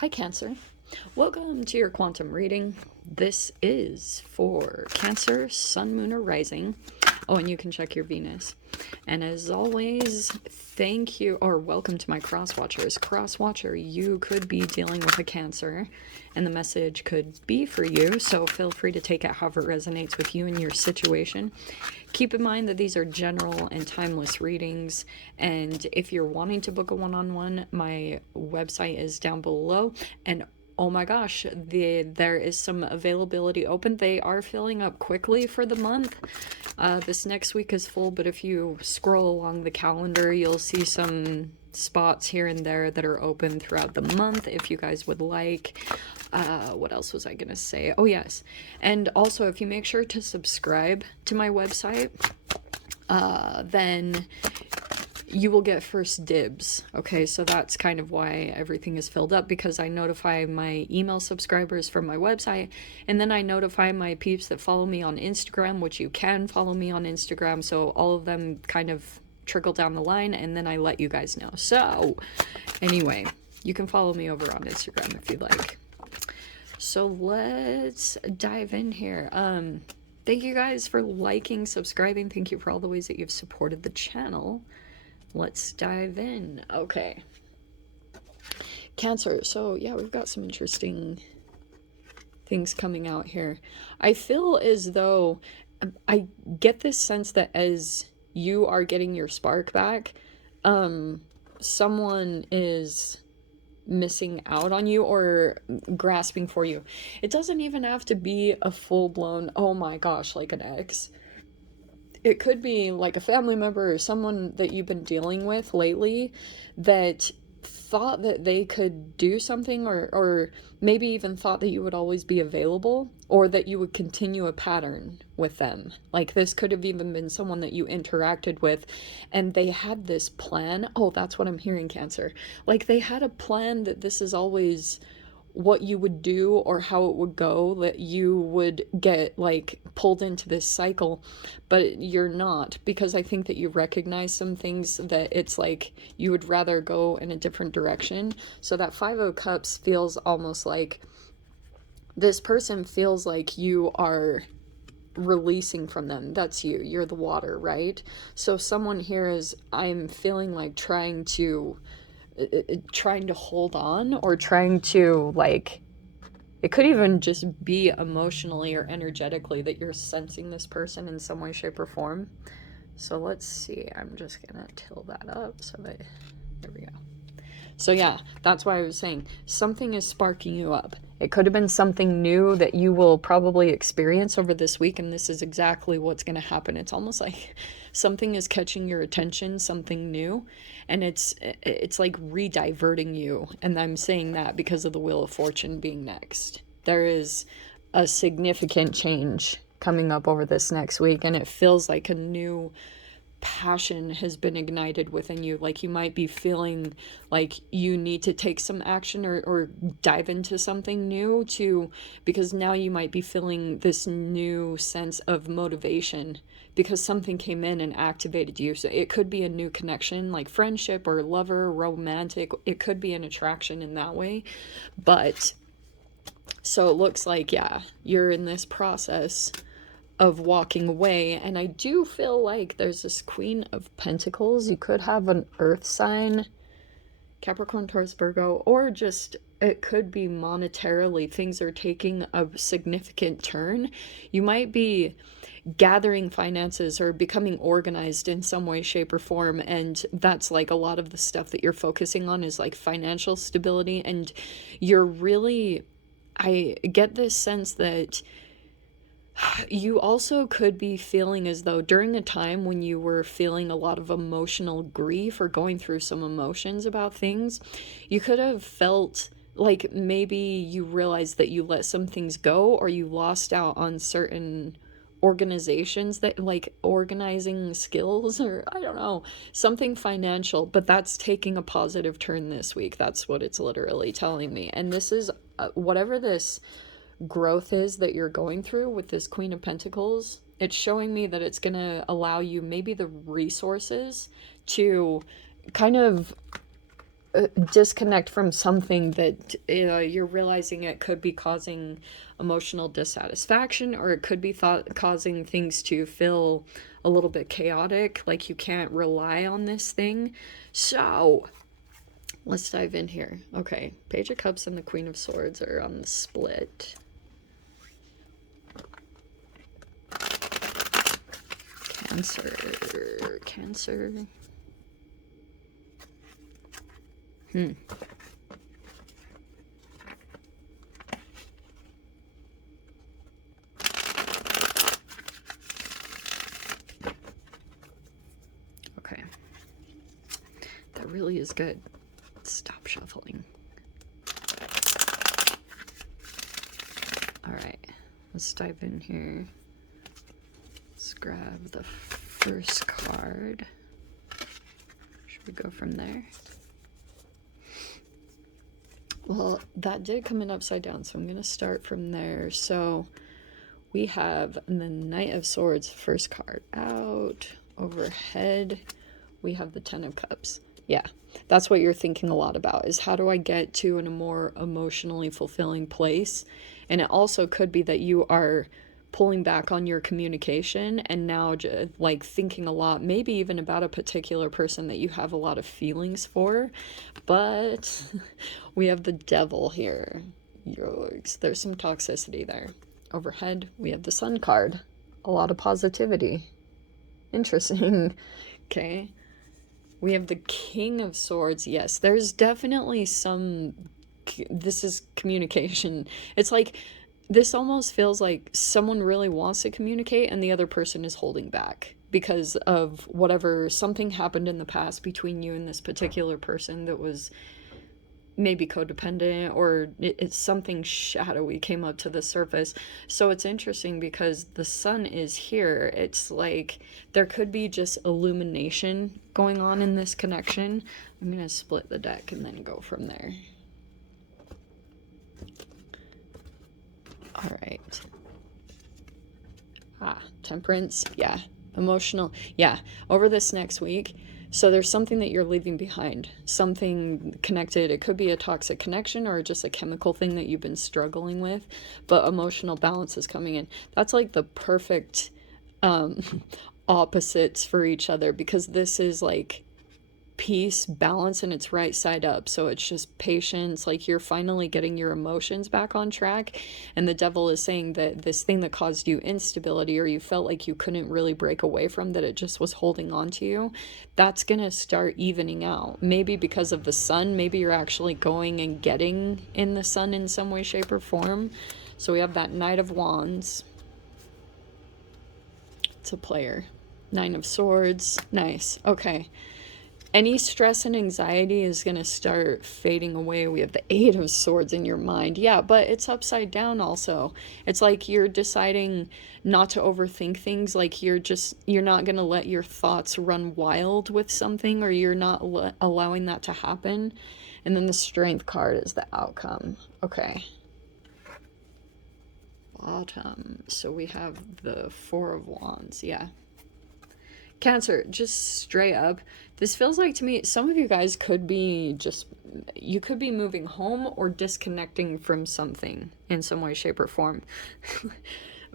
Hi, Cancer. Welcome to your quantum reading. This is for Cancer, Sun, Moon, or Rising. Oh, and you can check your Venus. And as always, thank you, or welcome to my cross watchers. Cross watcher, you could be dealing with a Cancer, and the message could be for you, so feel free to take it however it resonates with you and your situation. Keep in mind that these are general and timeless readings, and if you're wanting to book a one-on-one, my website is down below, and oh my gosh, there is some availability open. They are filling up quickly for the month. This next week is full, but if you scroll along the calendar, you'll see some spots here and there that are open throughout the month if you guys would like. What else was I gonna say? Oh yes, and also if you make sure to subscribe to my website, then you will get first dibs. Okay, so that's kind of why everything is filled up, because I notify my email subscribers from my website, and then I notify my peeps that follow me on Instagram, which you can follow me on Instagram, so all of them kind of trickle down the line, and then I let you guys know. So anyway, you can follow me over on Instagram if you'd like. So let's dive in here. Thank you guys for liking, subscribing. Thank you for all the ways that you've supported the channel. Let's dive in. Okay. Cancer. So yeah, we've got some interesting things coming out here. I feel as though I get this sense that as you are getting your spark back, someone is missing out on you or grasping for you. It doesn't even have to be a full-blown, oh my gosh, like an ex. It could be like a family member or someone that you've been dealing with lately that thought that they could do something, or maybe even thought that you would always be available, or that you would continue a pattern with them. Like this could have even been someone that you interacted with and they had this plan. Oh, that's what I'm hearing, Cancer. Like they had a plan that this is always what you would do or how it would go, that you would get like pulled into this cycle, but you're not, because I think that you recognize some things that it's like you would rather go in a different direction. So that Five of Cups feels almost like this person feels like you are releasing from them. That's you. You're the water, right? So someone here is, I'm feeling like trying to hold on, or trying to, like, it could even just be emotionally or energetically that you're sensing this person in some way, shape, or form. So let's see. I'm just gonna till that up so that, there we go. So yeah, that's why I was saying something is sparking you up. It could have been something new that you will probably experience over this week, and this is exactly what's going to happen. It's almost like something is catching your attention, something new, and it's like re-diverting you. And I'm saying that because of the Wheel of Fortune being next. There is a significant change coming up over this next week, and it feels like a new passion has been ignited within you. Like you might be feeling like you need to take some action, or dive into something new to, because now you might be feeling this new sense of motivation because something came in and activated you. So it could be a new connection, like friendship or lover, romantic. It could be an attraction in that way. But so it looks like, yeah, you're in this process of walking away, and I do feel like there's this Queen of Pentacles. You could have an earth sign, Capricorn, Taurus, Virgo, or just it could be monetarily things are taking a significant turn. You might be gathering finances or becoming organized in some way, shape, or form, and that's like a lot of the stuff that you're focusing on is like financial stability. And you're really, I get this sense that you also could be feeling as though during a time when you were feeling a lot of emotional grief or going through some emotions about things, you could have felt like maybe you realized that you let some things go, or you lost out on certain organizations, that like organizing skills, or I don't know, something financial, but that's taking a positive turn this week. That's what it's literally telling me. And this is whatever this growth is that you're going through with this Queen of Pentacles, it's showing me that it's going to allow you maybe the resources to kind of disconnect from something that you're realizing it could be causing emotional dissatisfaction, or it could be causing things to feel a little bit chaotic, like you can't rely on this thing. So let's dive in here. Okay, Page of Cups and the Queen of Swords are on the split. Cancer. Okay. That really is good. Stop shuffling. Alright, let's dive in here. Let's grab the first card. Should we go from there? Well, that did come in upside down, so I'm going to start from there. So we have the Knight of Swords, first card out. Overhead, we have the Ten of Cups. Yeah, that's what you're thinking a lot about, is how do I get to a more emotionally fulfilling place? And it also could be that you are pulling back on your communication and now like thinking a lot, maybe even about a particular person that you have a lot of feelings for. But we have the Devil here. Yikes, there's some toxicity there. Overhead, we have the Sun card. A lot of positivity. Interesting. Okay. We have the King of Swords. Yes, there's definitely some... This is communication. It's like... This almost feels like someone really wants to communicate and the other person is holding back because of whatever, something happened in the past between you and this particular person that was maybe codependent, or it's something shadowy came up to the surface. So it's interesting because the Sun is here. It's like there could be just illumination going on in this connection. I'm going to split the deck and then go from there. All right. Temperance. Yeah. Emotional. Yeah. Over this next week. So there's something that you're leaving behind. Something connected. It could be a toxic connection or just a chemical thing that you've been struggling with. But emotional balance is coming in. That's like the perfect opposites for each other, because this is like peace, balance, and it's right side up. So it's just patience, like you're finally getting your emotions back on track. And the Devil is saying that this thing that caused you instability, or you felt like you couldn't really break away from, that it just was holding on to you, that's gonna start evening out. Maybe because of the Sun, maybe you're actually going and getting in the Sun in some way, shape, or form. So we have that Knight of Wands. It's a player. Nine of Swords. Nice. Okay. Any stress and anxiety is going to start fading away. We have the Eight of Swords in your mind. Yeah, but it's upside down also. It's like you're deciding not to overthink things. Like you're not going to let your thoughts run wild with something, or you're not allowing that to happen. And then the Strength card is the outcome. Okay. Bottom. So we have the Four of Wands. Yeah. Cancer, just straight up, this feels like to me, some of you guys could be you could be moving home or disconnecting from something in some way, shape, or form.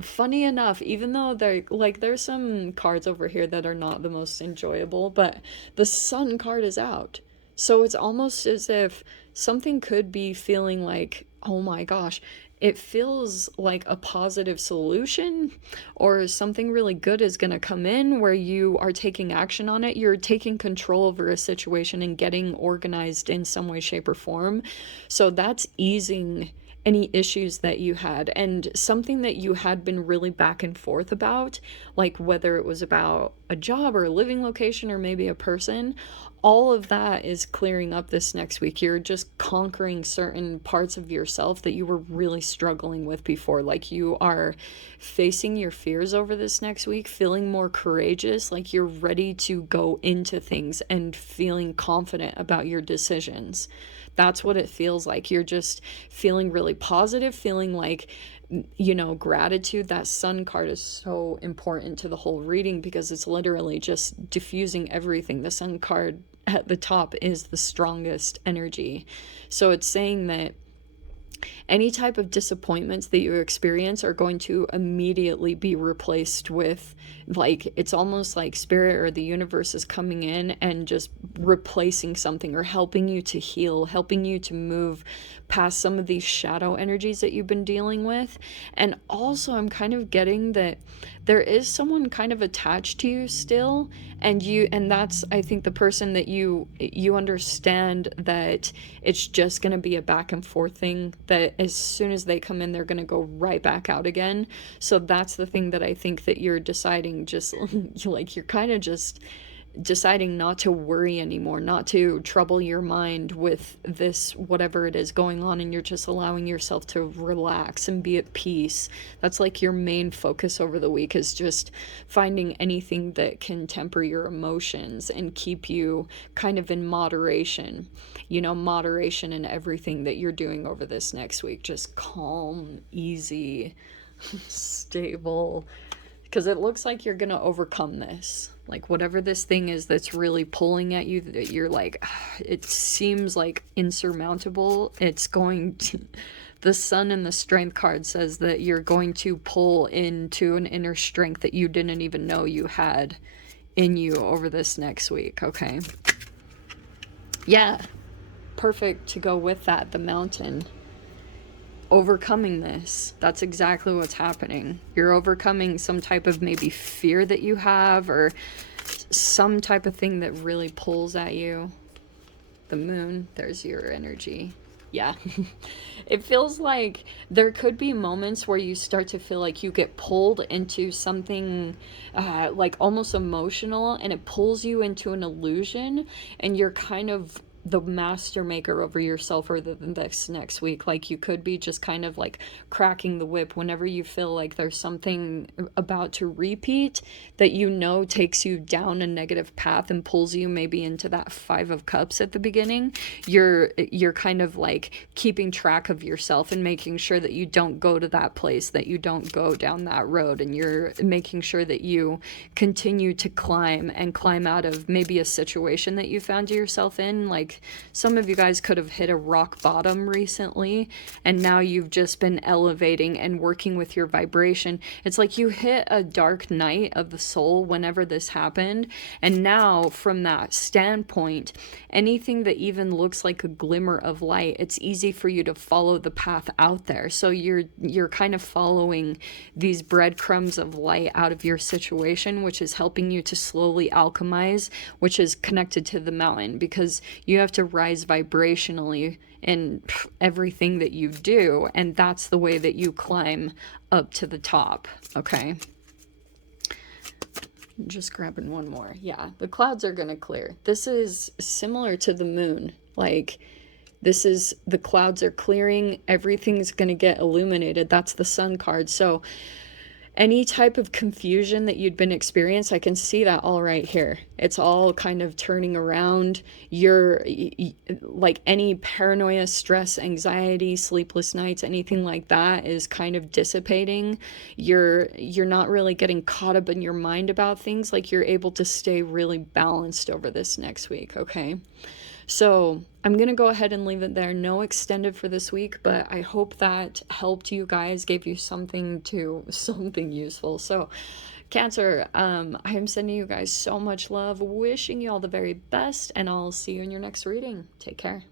Funny enough, even though there's some cards over here that are not the most enjoyable, but the Sun card is out. So it's almost as if something could be feeling like, oh my gosh, it feels like a positive solution, or something really good is going to come in where you are taking action on it. You're taking control over a situation and getting organized in some way, shape, or form. So that's easing any issues that you had, and something that you had been really back and forth about, like whether it was about a job or a living location or maybe a person. All of that is clearing up this next week. You're just conquering certain parts of yourself that you were really struggling with before. Like you are facing your fears over this next week, feeling more courageous, like you're ready to go into things and feeling confident about your decisions. That's what it feels like. You're just feeling really positive, feeling like, you know, gratitude. That Sun card is so important to the whole reading because it's literally just diffusing everything. The Sun card at the top is the strongest energy. So it's saying that any type of disappointments that you experience are going to immediately be replaced with, like, it's almost like spirit or the universe is coming in and just replacing something or helping you to heal, helping you to move past some of these shadow energies that you've been dealing with. And also I'm kind of getting that there is someone kind of attached to you still, and that's, I think, the person that you understand that it's just going to be a back and forth thing, that as soon as they come in they're going to go right back out again. So that's the thing that I think that you're deciding, just like, you're kind of just deciding not to worry anymore, not to trouble your mind with this whatever it is going on, and you're just allowing yourself to relax and be at peace. That's like your main focus over the week, is just finding anything that can temper your emotions and keep you kind of in moderation, moderation in everything that you're doing over this next week. Just calm, easy, stable, because it looks like you're gonna overcome this. Like, whatever this thing is that's really pulling at you, that you're like, it seems like insurmountable, it's going to, the Sun and the Strength card says that you're going to pull into an inner strength that you didn't even know you had in you over this next week, okay? Yeah, perfect to go with that, the Mountain. Overcoming this, that's exactly what's happening. You're overcoming some type of maybe fear that you have, or some type of thing that really pulls at you. The Moon, there's your energy. Yeah. It feels like there could be moments where you start to feel like you get pulled into something like almost emotional, and it pulls you into an illusion, and you're kind of the master maker over yourself over this next week. Like, you could be just kind of like cracking the whip whenever you feel like there's something about to repeat that takes you down a negative path and pulls you maybe into that 5 of Cups at the beginning. You're kind of like keeping track of yourself and making sure that you don't go to that place, that you don't go down that road, and you're making sure that you continue to climb out of maybe a situation that you found yourself in. Like, some of you guys could have hit a rock bottom recently, and now you've just been elevating and working with your vibration. It's like you hit a dark night of the soul whenever this happened, and now from that standpoint, anything that even looks like a glimmer of light, it's easy for you to follow the path out there. So you're kind of following these breadcrumbs of light out of your situation, which is helping you to slowly alchemize, which is connected to the Mountain, because you have to rise vibrationally in everything that you do, and that's the way that you climb up to the top, okay? I'm just grabbing one more. Yeah, the clouds are gonna clear. This is similar to the Moon. Like, this is, the clouds are clearing, everything's gonna get illuminated. That's the Sun card. So any type of confusion that you'd been experiencing, I can see that all right here. It's all kind of turning around. You're like, any paranoia, stress, anxiety, sleepless nights, anything like that is kind of dissipating. You're not really getting caught up in your mind about things. Like, you're able to stay really balanced over this next week, okay? So I'm going to go ahead and leave it there. No extended for this week, but I hope that helped you guys, gave you something useful. So Cancer, I am sending you guys so much love, wishing you all the very best, and I'll see you in your next reading. Take care.